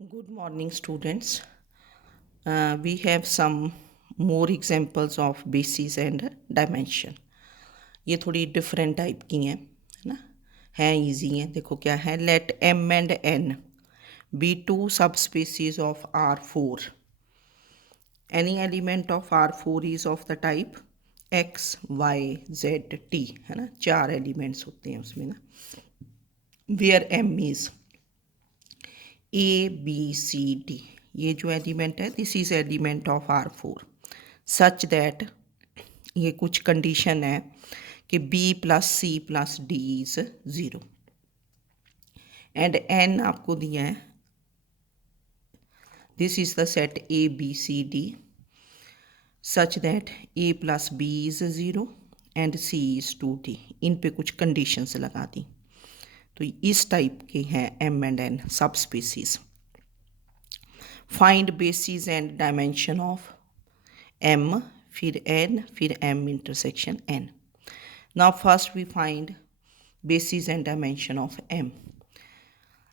Good morning, students. We have some more examples of bases and dimension. ये थोड़ी different type की हैं, है ना, हैं ईजी हैं. देखो क्या है. Let m and n be two subspecies of R4. Any element of R4 is of the type x, y, z, t, है ना. 4 एलिमेंट्स होते हैं उसमें ना. Where m is ABCD, ये जो एलिमेंट है this is element of R4 such that, ये कुछ कंडीशन है कि B plus C plus D is 0 and N आपको दिया है. This is the set ABCD such that A plus B is 0 and C is 2D. इन पे कुछ conditions लगा दी. तो इस टाइप के हैं M and N sub species. Find basis and dimension of M, फिर N, फिर M intersection N. Now first we find basis and dimension of M.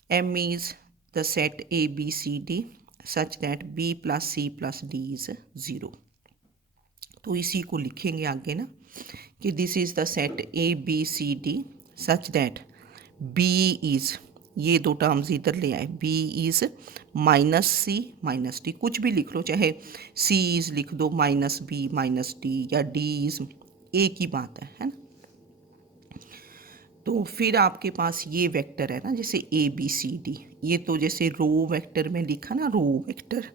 M is the set A, B, C, D such that B plus C plus D is 0. तो इसी को लिखेंगे आगे ना कि this is the set A, B, C, D such that B is, ये दो terms इधर ले आए, B is minus C minus D. कुछ भी लिख लो, चाहे C is लिख दो माइनस B माइनस D या D is, एक ही बात है ना. तो फिर आपके पास ये वेक्टर है ना, जैसे ABCD, ये तो जैसे रो वेक्टर में लिखा ना, रो वेक्टर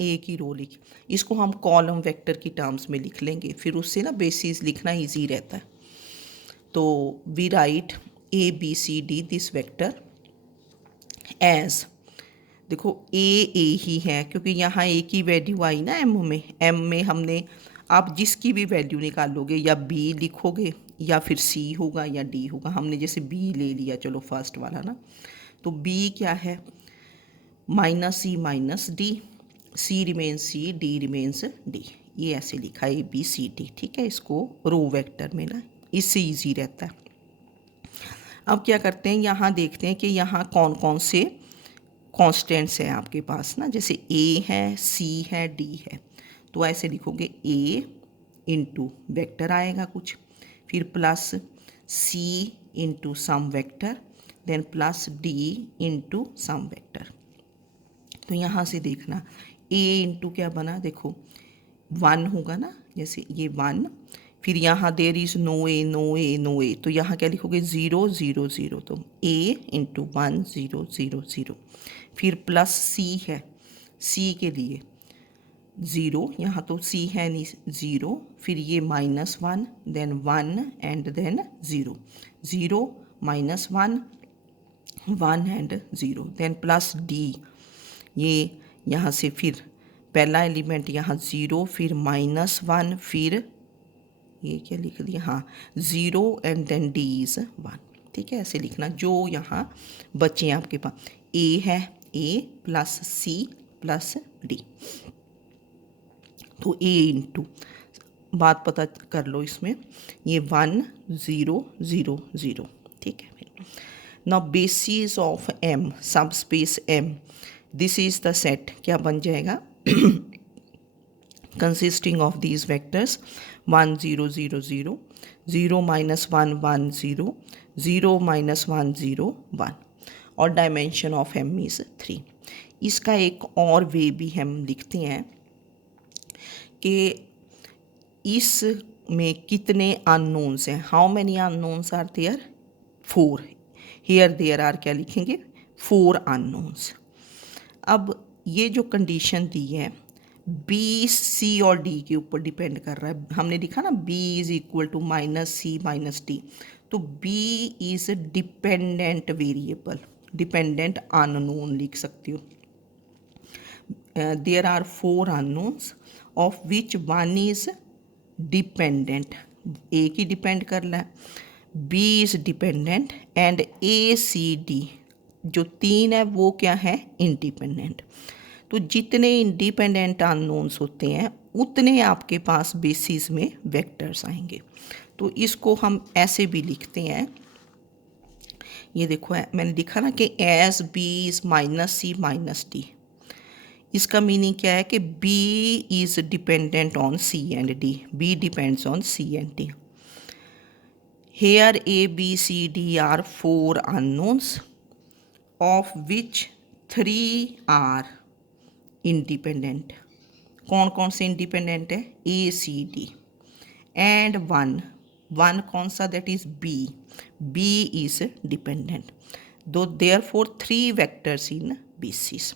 एक ही रो लिखी, इसको हम कॉलम वेक्टर की टर्म्स में लिख लेंगे, फिर उससे ना बेसिस लिखना इजी रहता है. तो we write ABCD this vector as, देखो ए ही है क्योंकि यहाँ ए की वैल्यू आई ना एम में हमने, आप जिसकी भी वैल्यू निकालोगे या बी लिखोगे या फिर सी होगा या डी होगा. हमने जैसे बी ले लिया, चलो फर्स्ट वाला ना, तो बी क्या है माइनस डी, सी रिमेन्स सी, डी रिमेन्स डी. ये ऐसे लिखा ABCD, ठीक है. इसको रो वेक्टर में ना, इससे ईजी रहता है. अब क्या करते हैं, यहाँ देखते हैं कि यहाँ कौन कौन से कॉन्स्टेंट्स हैं आपके पास ना. जैसे A है, C है, D है, तो ऐसे लिखोगे A इंटू वेक्टर आएगा कुछ, फिर plus C into some vector, then plus D into some vector. तो यहाँ से देखना A इंटू क्या बना, देखो 1 होगा ना, जैसे ये 1, फिर यहाँ देर इज़ नो ए, तो यहाँ क्या लिखोगे 0 0 0, तो A इंटू 1 0 0 0. फिर प्लस C है, C के लिए 0, यहाँ तो C है नहीं 0, फिर ये -1, then 1 and then 0 0 -1 1 and 0, then plus D. ये यहाँ से फिर पहला एलिमेंट यहाँ 0, फिर -1, फिर ये क्या लिख दिया, हाँ 0 एंड देन D इज़ 1. ठीक है, ऐसे लिखना. जो यहाँ बचे हैं आपके पास A है, A plus C plus D, तो A इंटू, बात पता कर लो इसमें, ये 1 0 0 0. ठीक है. नाउ बेसिस ऑफ M, सब space M, this is the set, क्या बन जाएगा consisting of these vectors 1 0 0 0 0 -1 1 0 0 -1 0 1 और डायमेंशन ऑफ M इज 3. इसका एक और वे भी हम लिखते हैं कि इस में कितने अननोन्स हैं. How many unknowns are there, 4. Here there are, क्या लिखेंगे 4 अननोन्स. अब ये जो कंडीशन दी है B, C और D के ऊपर डिपेंड कर रहा है. हमने लिखा ना B is equal to -C -D, तो B is dependent variable, dependent unknown लिख सकती हो. There are 4 unknowns of which 1 is dependent, एक ही डिपेंड कर रहा है, B is dependent and ACD जो 3 है वो क्या है इंडिपेंडेंट. तो जितने इंडिपेंडेंट अननोन्स होते हैं उतने आपके पास बेसिस में वेक्टर्स आएंगे. तो इसको हम ऐसे भी लिखते हैं ये देखो मैंने लिखा ना कि S B is minus C minus D, इसका मीनिंग क्या है कि B is dependent on C and D, B depends on C and D. Here A, B, C, D are 4 unknowns of which 3 are independent. कौन कौन से independent है? A, C, D. And one कौन सा? That is B is dependent. दो therefore 3 vectors in basis.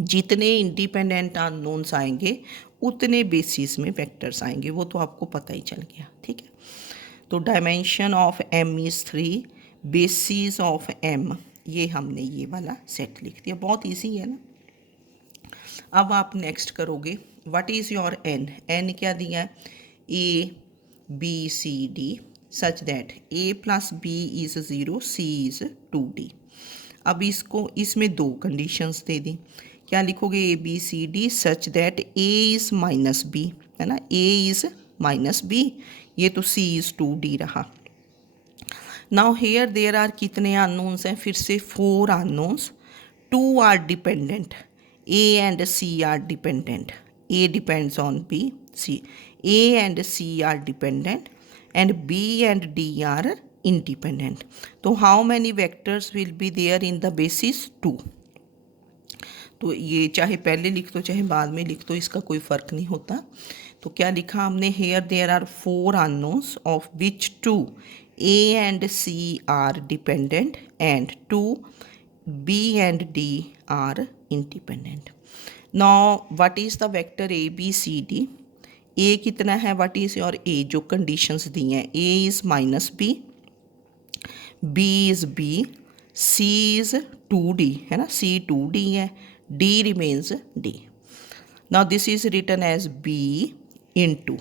जितने independent unknowns आएंगे उतने बेसिस में वेक्टर्स आएंगे, वो तो आपको पता ही चल गया. ठीक है, तो dimension of M is 3, basis of M, ये हमने ये वाला सेट लिख दिया. बहुत इजी है ना. अब आप नेक्स्ट करोगे, व्हाट इज़ योर N क्या दिया है? A B C D such that A plus B is 0, C is 2D. अब इसको इसमें 2 कंडीशंस दे दी. क्या लिखोगे? A B C D such that A is minus B, है ना, A इज़ माइनस B, ये तो C इज़ 2D रहा. नाउ हेयर देयर आर कितने अननोन्स हैं? फिर से 4 unknowns. 2 are dependent, A and C are dependent. A depends on B, C. A and C are dependent and B and D are independent. तो how many vectors will be there in the basis? 2. तो ये चाहे पहले लिख दो चाहे बाद में लिख दो, इसका कोई फ़र्क नहीं होता. तो क्या लिखा हमने? Here there are 4 unknowns of which 2 A and C are dependent and 2 B and D are independent. Now what is the vector A B C D? A कितना है? What is your A? जो conditions दी हैं, A is minus B, B is B, C is 2D, है ना, C 2D है, D remains D. Now this is written as B into,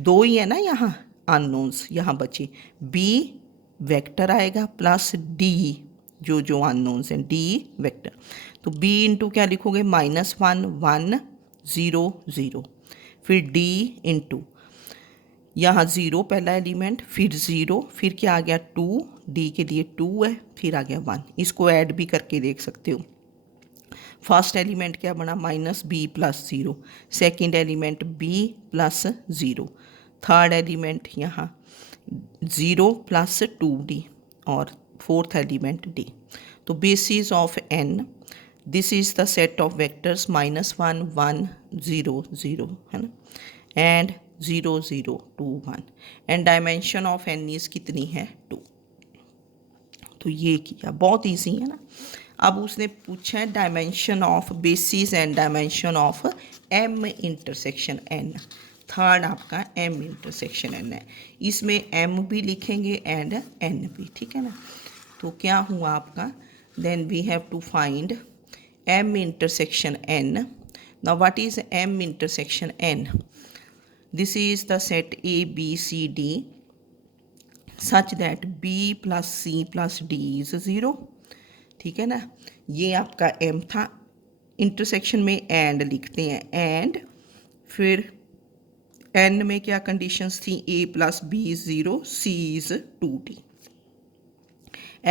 2 ही है ना यहाँ अननोन्स, यहाँ बचे. बी वेक्टर आएगा प्लस डी, जो अननोन्स हैं, डी वेक्टर. तो बी इंटू क्या लिखोगे? -1 1 0 0. फिर D इंटू यहाँ 0 पहला एलिमेंट, फिर 0, फिर क्या आ गया? 2, D के लिए 2 है, फिर आ गया 1. इसको ऐड भी करके देख सकते हो. फर्स्ट एलिमेंट क्या बना? -B plus 0. Second element B plus 0. Third element यहाँ 0 प्लस 2D और फोर्थ एलिमेंट D. तो basis of N, this is the set of vectors -1 1 0 0, है ना, and 0 0 2 1. And dimension of N is कितनी है? 2. तो ये किया, बहुत इजी है ना. अब उसने पूछा है dimension of basis and dimension of M intersection N. Third आपका M इंटरसेक्शन N है. इसमें M भी लिखेंगे एंड N भी, ठीक है ना. तो क्या हुआ आपका? Then we have to find M intersection N. Now what is M intersection N? This is the set A, B, C, D such that B plus C plus D is 0. ठीक है ना. ये आपका M था. Intersection में and लिखते हैं, and फिर N में क्या कंडीशंस थी? A plus B is 0, C is 2D.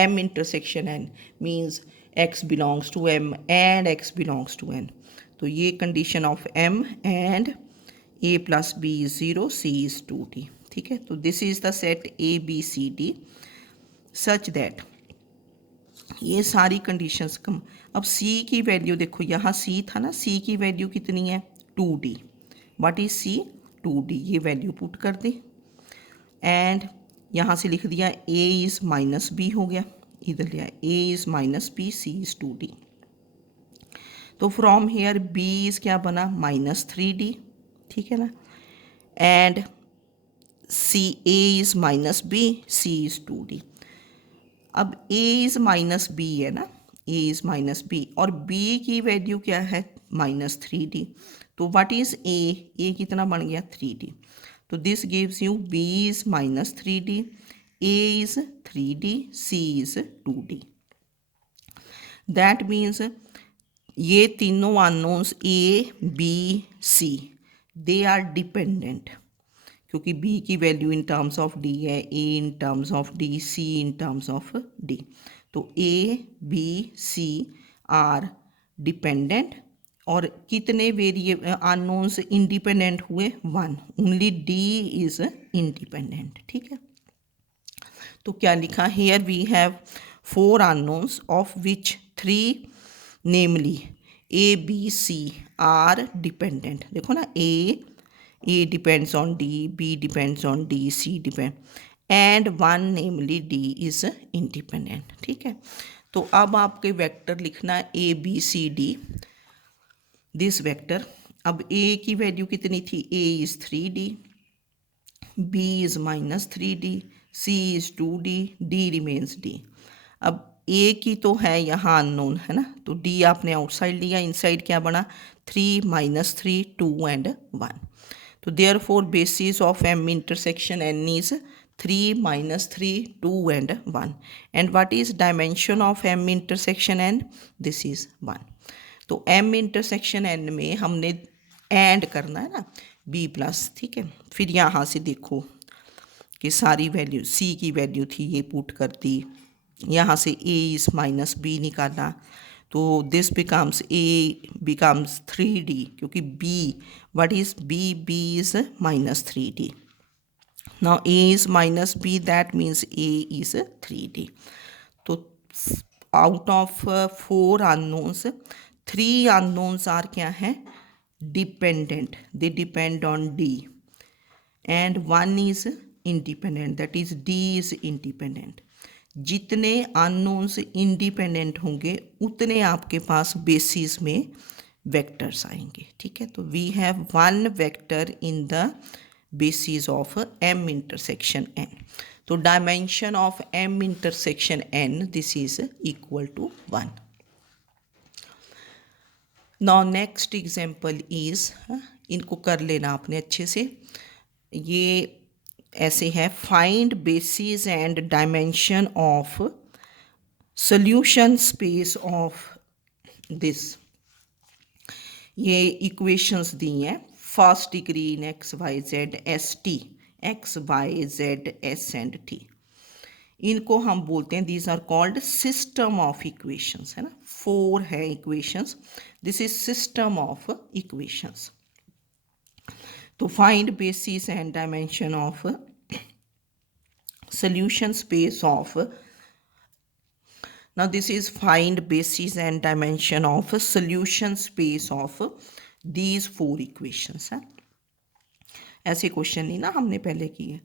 M intersection N means X belongs to M and X belongs to N. तो ये condition of M and A plus B is 0, C is 2D. ठीक है, तो this is the set A B C D such that, ये सारी conditions कम. अब C की value देखो, यहाँ C था ना, C की वैल्यू कितनी है? 2D. What is C? 2D. ये वैल्यू पुट कर दे एंड यहाँ से लिख दिया A इज़ माइनस B हो गया, इधर लिया A is minus B, C is 2D. तो फ्रॉम हेयर B इज़ क्या बना? -3D. ठीक है ना. And C A is minus B, C is 2D. अब A इज़ माइनस B है ना, A इज़ माइनस B और B की वैल्यू क्या है? -3D. तो व्हाट इज़ A? A कितना बन गया? 3D. तो this gives you B is -3D, A is 3D, C is 2D. That means ये तीनों unknowns A B C they are dependent, क्योंकि b की value in terms of d है, a in terms of d, c in terms of d। तो a b c are dependent और कितने variable unknowns independent हुए, 1, only d is independent. ठीक है, तो क्या लिखा, here we have 4 unknowns of which 3 namely A B C are dependent. देखो ना, A depends on D, B depends on D, C depend and 1 namely D is independent. ठीक है, तो अब आपके वेक्टर लिखना A B C D, this vector. अब A की वैल्यू कितनी थी, A is 3D, B is -3D, C is 2D, D remains D. अब ए की तो है यहाँ अननोन है ना, तो डी आपने आउटसाइड लिया, इनसाइड क्या बना, 3 - 3 2 एंड 1। तो therefore basis of M intersection N is 3 - 3 2 and 1। And what is dimension of M intersection N, this is 1। तो एम इंटरसेक्शन एन में हमने एंड करना है ना, बी प्लस। ठीक है, फिर यहाँ से देखो कि सारी वैल्यू, सी की वैल्यू थी ये पुट कर दी, यहाँ से a इज़ -b निकाला, तो this becomes a becomes 3D, क्योंकि b what is b is -3D। Now a is -b, that means a is 3D। तो out of 4 unknowns 3 unknowns are क्या हैं, dependent, they depend on d and 1 is independent, that is d is independent. जितने unknowns independent होंगे उतने आपके पास basis में vectors आएंगे। ठीक है, तो we have 1 vector in the basis of M intersection N. तो dimension of M intersection N, this is equal to 1। Now next example is, इनको कर लेना आपने अच्छे से, ये ऐसे है, find basis and dimension of solution space of this. ये इक्वेशंस दी हैं, first degree in X Y Z S T, X Y Z S and T. इनको हम बोलते हैं, these are called system of equations, है ना, 4 है equations, this is system of equations. तो find basis and dimension of solution space of, now this is find basis and dimension of solution space of these 4 equations है। ऐसे question नहीं ना हमने पहले किए।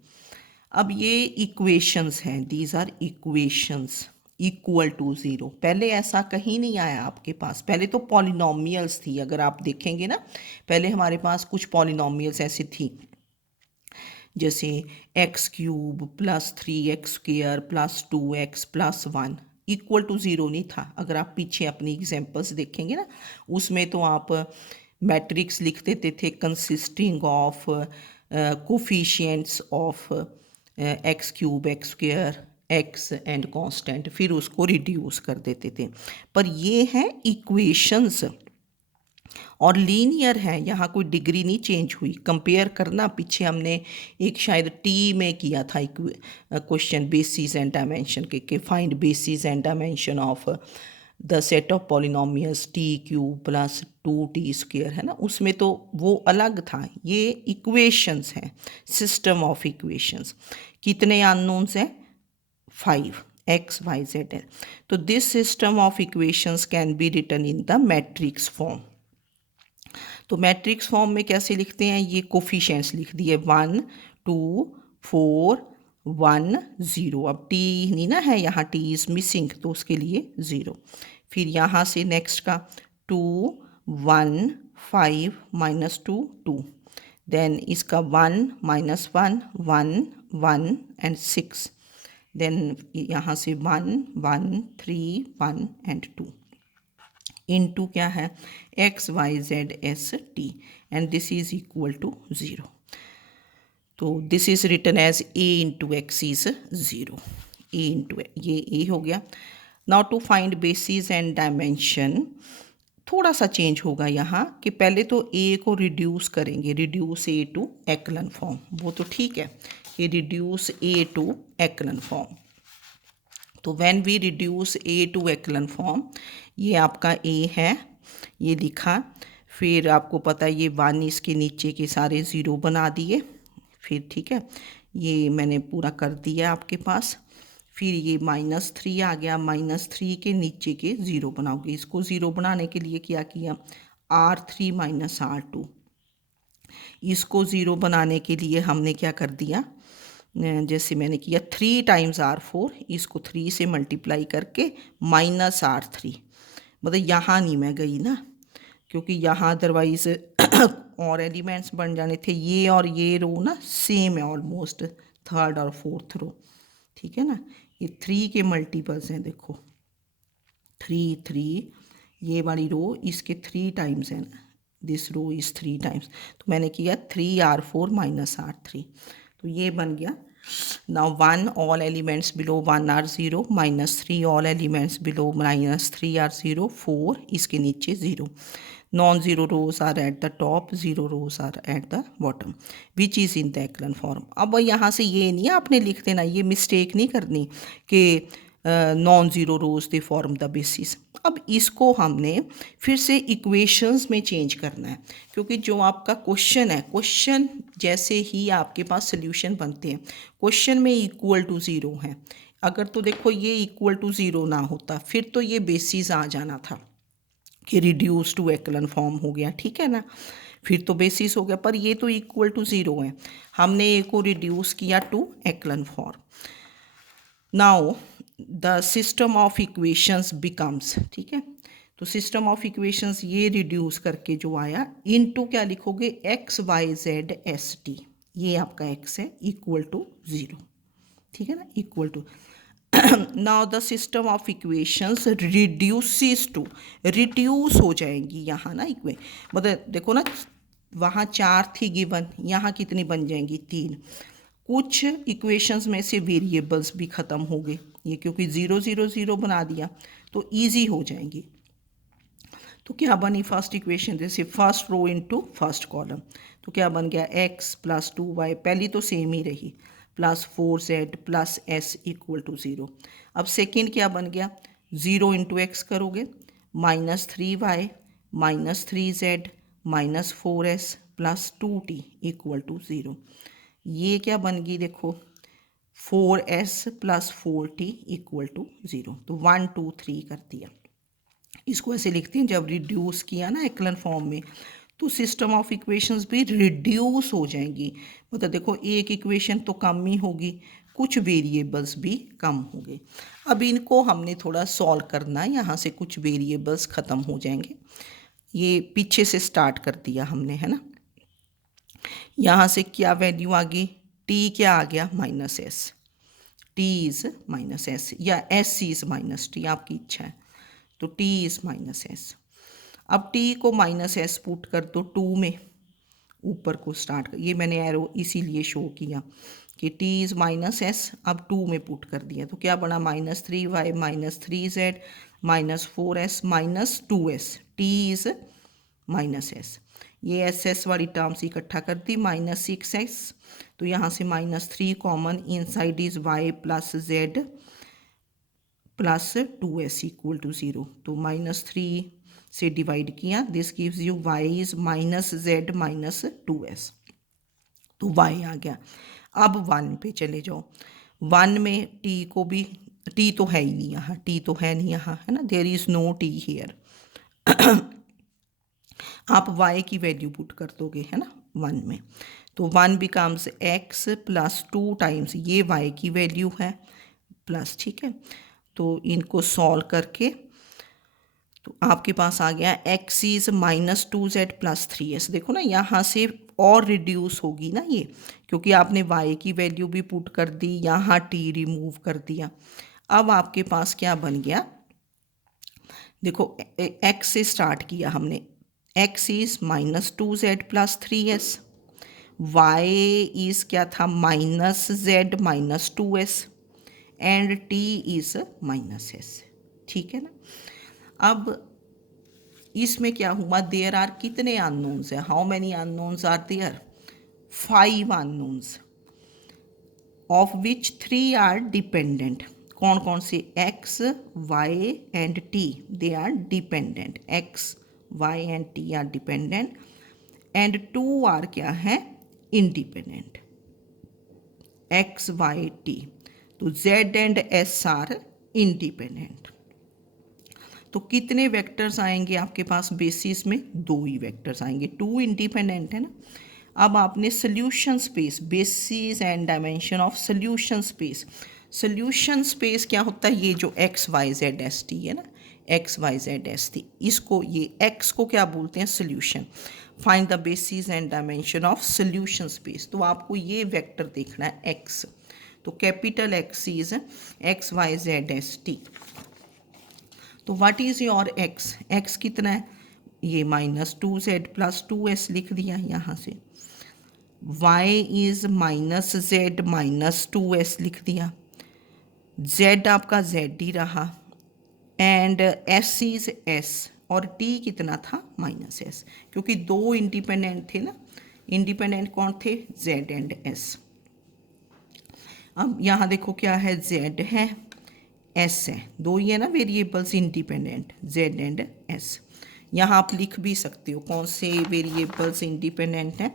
अब ये इक्वेशंस हैं, these are equations equal to 0। पहले ऐसा कहीं नहीं आया आपके पास, पहले तो पॉलिनोमियल्स थी। अगर आप देखेंगे ना, पहले हमारे पास कुछ पॉलिनोमियल्स ऐसी थी, जैसे x³ + 3x² + 2x + 1 equal to 0 नहीं था। अगर आप पीछे अपनी एग्जाम्पल्स देखेंगे ना, उसमें तो आप मैट्रिक्स लिख देते थे consisting of coefficients of x³ x² x and constant, फिर उसको रिड्यूस कर देते थे। पर ये है इक्वेशंस और लीनियर है, यहाँ कोई डिग्री नहीं चेंज हुई। कंपेयर करना, पीछे हमने एक शायद टी में किया था क्वेश्चन बेसिस एंड डायमेंशन के find basis and dimension of the set of polynomials t³ + 2t², है ना, उसमें तो वो अलग था। ये इक्वेशंस हैं, सिस्टम ऑफ इक्वेशंस। कितने अननोन्स हैं, 5, x y z है। तो this system of equations can be written in the matrix form. तो मैट्रिक्स फॉर्म में कैसे लिखते हैं, ये कोफिशिएंट्स लिख दिए 1 2 4 1 0। अब टी नहीं ना है यहाँ, टी इज़ मिसिंग, तो उसके लिए 0। फिर यहाँ से नेक्स्ट का 2 1 5 -2 2, देन इसका 1 -1 1 1 एंड 6, देन यहाँ से 1 1 3 1 एंड 2 इनटू क्या है, x y z s t, and this is equal to 0। तो this is written as a into X is 0, a into ये a हो गया। Now to find basis and dimension थोड़ा सा चेंज होगा यहाँ कि पहले तो ए को रिड्यूस करेंगे, reduce A to echelon form, वो तो ठीक है कि reduce A to echelon form. तो when we reduce A to echelon form, ये आपका ए है, ये लिखा, फिर आपको पता है ये 1 इसके नीचे के सारे ज़ीरो बना दिए, फिर ठीक है ये मैंने पूरा कर दिया आपके पास। फिर ये -3 आ गया, -3 के नीचे के ज़ीरो बनाओगे। इसको ज़ीरो बनाने के लिए क्या किया, R3 - R2। इसको ज़ीरो बनाने के लिए हमने क्या कर दिया, जैसे मैंने किया 3 टाइम्स R4, इसको 3 से मल्टीप्लाई करके -R3, मतलब यहाँ नहीं मैं गई ना, क्योंकि यहाँ अदरवाइज और एलिमेंट्स बन जाने थे। ये और ये रो ना सेम है ऑलमोस्ट, 3rd और 4th रो, ठीक है ना। ये 3 के मल्टीपल्स हैं, देखो 3 3, ये वाली रो इसके 3 टाइम्स है ना, दिस रो इज़ 3 टाइम्स। तो मैंने किया 3R4 - R3, तो ये बन गया। Now 1 all elements below 1 are 0, -3 all elements below -3 are 0, 4 इसके नीचे 0। Non zero rows are at the top, zero rows are at the bottom, which is in the echelon form. अब यहाँ से ये नहीं आपने लिख देना, ये मिस्टेक नहीं करनी कि non zero rows they form the basis. अब इसको हमने फिर से इक्वेशंस में चेंज करना है, क्योंकि जो आपका क्वेश्चन है, क्वेश्चन जैसे ही आपके पास सोल्यूशन बनते हैं, क्वेश्चन में इक्वल टू ज़ीरो है। अगर तो देखो ये इक्वल टू ज़ीरो ना होता फिर तो ये बेसिस आ जाना था कि रिड्यूस टू एक्लन फॉर्म हो गया, ठीक है ना, फिर तो बेसिस हो गया, पर ये तो इक्वल टू ज़ीरो है, हमने ए को रिड्यूस किया to echelon form. Now the system of equations becomes, ठीक है, तो सिस्टम ऑफ इक्वेशंस ये रिड्यूस करके जो आया, इनटू क्या लिखोगे, X Y Z S T, ये आपका एक्स है इक्वल टू 0, ठीक है ना, equal to. Now the system of equations reduces to, reduce हो जाएंगी यहाँ ना इक्वे, मतलब देखो ना वहाँ 4 थी गिवन, यहाँ कितनी बन जाएंगी, 3। कुछ इक्वेशंस में से वेरिएबल्स भी ख़त्म हो गए, ये क्योंकि 0 0 0 बना दिया तो ईजी हो जाएंगी। तो क्या बनी फर्स्ट इक्वेशन, जैसे first row into first column, तो क्या बन गया, x + 2y, पहली तो सेम ही रही, +4z + s इक्वल टू 0। अब सेकेंड क्या बन गया, 0 × x करोगे, -3y -3z -4s + 2t equal to 0। ये क्या बन गई, देखो 4s + 4t इक्वल टू 0। तो 1 2 3 कर दिया। इसको ऐसे लिखते हैं, जब रिड्यूस किया ना एक्लन फॉर्म में, तो सिस्टम ऑफ इक्वेशंस भी रिड्यूस हो जाएंगी, मतलब देखो एक इक्वेशन तो कम ही होगी, कुछ वेरिएबल्स भी कम होंगे। अब इनको हमने थोड़ा सॉल्व करना है, यहाँ से कुछ वेरिएबल्स ख़त्म हो जाएंगे। ये पीछे से स्टार्ट कर दिया हमने, है ना। यहाँ से क्या वैल्यू आ गई, टी क्या आ गया, -s, टी इज़ -s या s इज़ -t, आपकी इच्छा है, तो t इज़ -s। अब t को -s पुट कर दो 2 में, ऊपर को स्टार्ट कर, ये मैंने एरो इसीलिए शो किया कि t इज़ -s, अब 2 में पुट कर दिया, तो क्या बना, -3y -3z -4s -2s, t is -s। ये SS वाली टर्म्स इकट्ठा कर दी, -6s, तो यहाँ से -3 common, inside is y + z + 2s equal to 0, तो -3 से डिवाइड किया, this gives you y is -z -2s, तो y आ गया। अब 1 पे चले जाओ, 1 में t को भी, t तो है ही नहीं यहाँ, t तो है नहीं यहाँ, है ना, there is no t here. आप y की वैल्यू पुट कर दोगे, है ना, 1 में, तो 1 बिकम्स x + 2 टाइम्स ये y की वैल्यू है प्लस, ठीक है, तो इनको सॉल्व करके तो आपके पास आ गया x इज़ -2z + 3s। देखो ना यहाँ से और रिड्यूस होगी ना ये, क्योंकि आपने y की वैल्यू भी पुट कर दी, यहाँ t रिमूव कर दिया। अब आपके पास क्या बन गया, देखो x से स्टार्ट किया हमने, x is -2z + 3s, y is क्या था, -z -2s, and t is -s, ठीक है ना। अब इसमें क्या हुआ, देयर आर कितने अननोन्स है, how many unknowns are there, 5 unknowns, of which 3 are dependent. कौन कौन से, X Y and T, they are dependent, X Y and T are dependent, and 2 are क्या है, इंडिपेंडेंट, एक्स वाई टी। तो Z and S are independent. तो कितने vectors आएंगे आपके पास बेसिस में, 2 ही वेक्टर्स आएंगे, 2 इंडिपेंडेंट है ना। अब आपने solution space, basis and dimension of solution space. Solution space क्या होता है, ये जो X Y Z S T है ना, X Y Z S T, इसको ये एक्स को क्या बोलते हैं, solution. Find the basis and dimension of solution space. तो आपको ये वेक्टर देखना है एक्स, तो capital X is X Y Z S T. तो what is your X, X कितना है, ये -2z + 2s लिख दिया यहाँ से। y इज़ -z -2s लिख दिया। z आपका z ही रहा, एंड s इज़ s, और t कितना था, -s, क्योंकि 2 इंडिपेंडेंट थे ना। इंडिपेंडेंट कौन थे, z एंड s। अब यहाँ देखो क्या है, z है, s है, 2 ही है ना variables independent, z and s। यहाँ आप लिख भी सकते हो कौन से वेरिएबल्स इंडिपेंडेंट हैं,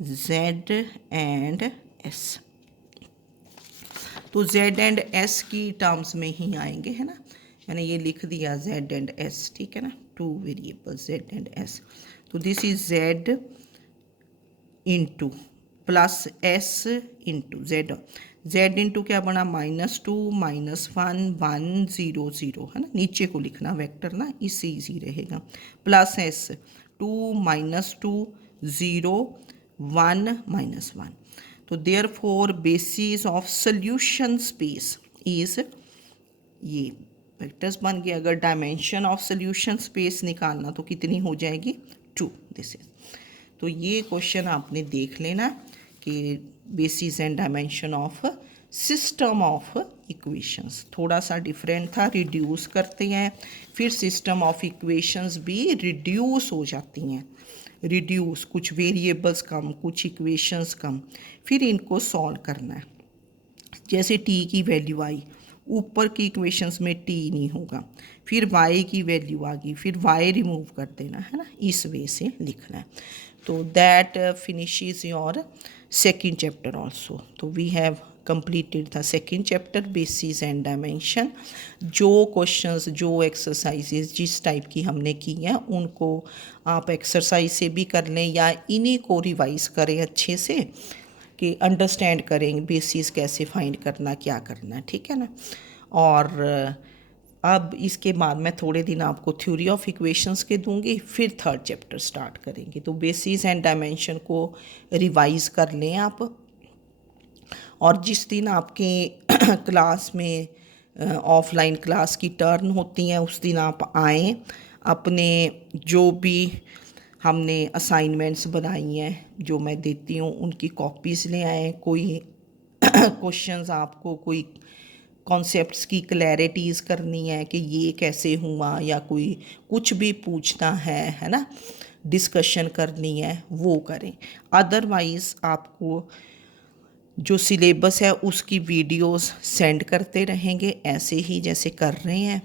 z एंड s। तो z एंड s की टर्म्स में ही आएंगे, है ना। मैंने ये लिख दिया z एंड s, ठीक है ना, 2 वेरिएबल्स z एंड s। तो this is z into plus s into z into क्या बना, -2 -1 1 0 0, है ना, नीचे को लिखना वेक्टर ना, इससे ईजी रहेगा, प्लस s 2 -2 0 1 -1। तो therefore basis of solution space is, ये वेक्टर्स बन गए। अगर डायमेंशन ऑफ सोल्यूशन स्पेस निकालना तो कितनी हो जाएगी, 2, दिस इज। तो ये क्वेश्चन आपने देख लेना कि basis and dimension of system of equations, थोड़ा सा डिफरेंट था, रिड्यूस करते हैं, फिर सिस्टम ऑफ इक्वेशंस भी रिड्यूस हो जाती हैं, रिड्यूस, कुछ वेरिएबल्स कम, कुछ इक्वेशंस कम, फिर इनको सॉल्व करना है। जैसे t की वैल्यू आई, ऊपर की इक्वेशंस में t नहीं होगा, फिर y की वैल्यू आ गई, फिर y रिमूव कर देना, है ना, इस वे से लिखना है। तो that finishes your second chapter also. तो we have completed the second chapter basis and dimension। जो क्वेश्चंस, जो एक्सरसाइजेज जिस टाइप की हमने की हैं उनको आप एक्सरसाइज से भी कर लें या इन्हीं को रिवाइज करें अच्छे से, कि अंडरस्टैंड करें बेसिस कैसे फाइंड करना, क्या करना, ठीक है ना। और अब इसके बाद मैं थोड़े दिन आपको थ्योरी ऑफ इक्वेशंस के दूंगी, फिर थर्ड चैप्टर स्टार्ट करेंगे। तो बेसिस एंड डायमेंशन को रिवाइज कर लें आप, और जिस दिन आपके क्लास में ऑफलाइन क्लास की टर्न होती हैं उस दिन आप आएँ, अपने जो भी हमने असाइनमेंट्स बनाई हैं जो मैं देती हूँ उनकी कॉपीज़ ले आएँ। कोई क्वेश्चंस आपको, कोई कॉन्सेप्ट्स की क्लैरिटीज़ करनी है कि ये कैसे हुआ, या कोई कुछ भी पूछना है ना, डिस्कशन करनी है, वो करें। अदरवाइज़ आपको जो सिलेबस है उसकी वीडियोस सेंड करते रहेंगे ऐसे ही जैसे कर रहे हैं,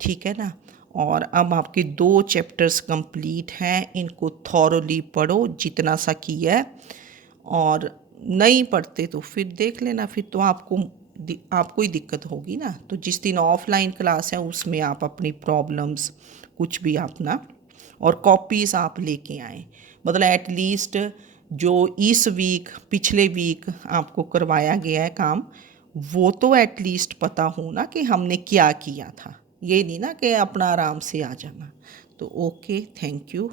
ठीक है ना। और अब आपके 2 चैप्टर्स कंप्लीट हैं, इनको थॉरली पढ़ो जितना सा किया है, और नहीं पढ़ते तो फिर देख लेना, फिर तो आपको ही दिक्कत होगी ना। तो जिस दिन ऑफलाइन क्लास है उसमें आप अपनी प्रॉब्लम्स कुछ भी अपना, और कॉपीज़ आप लेके आएँ, मतलब एटलीस्ट जो इस वीक, पिछले वीक आपको करवाया गया है काम, वो तो एटलीस्ट पता हो ना कि हमने क्या किया था, ये नहीं ना कि अपना आराम से आ जाना। तो ओके, थैंक यू।